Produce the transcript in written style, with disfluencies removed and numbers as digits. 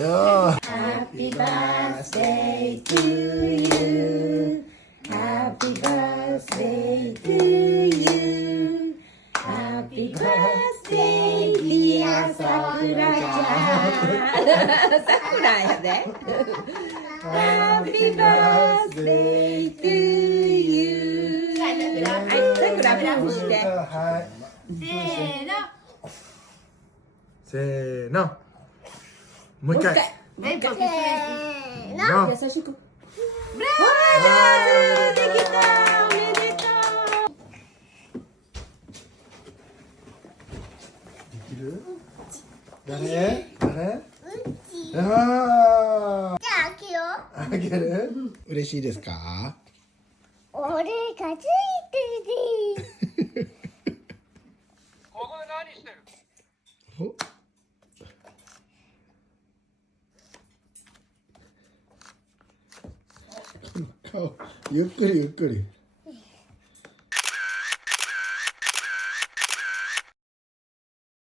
よ Happy birthday to you. Happy birthday to you. Happy birthday dear さくらちゃん。さくらやで。Happy birthday to you. はい、さくらフーして。はいせーのもう一回もう一回。の優しく。あできた。おめでとう。できる誰あじゃあ開けよう。あげる嬉しいですか俺がついてるここで何してる？お顔ゆっくりゆっくり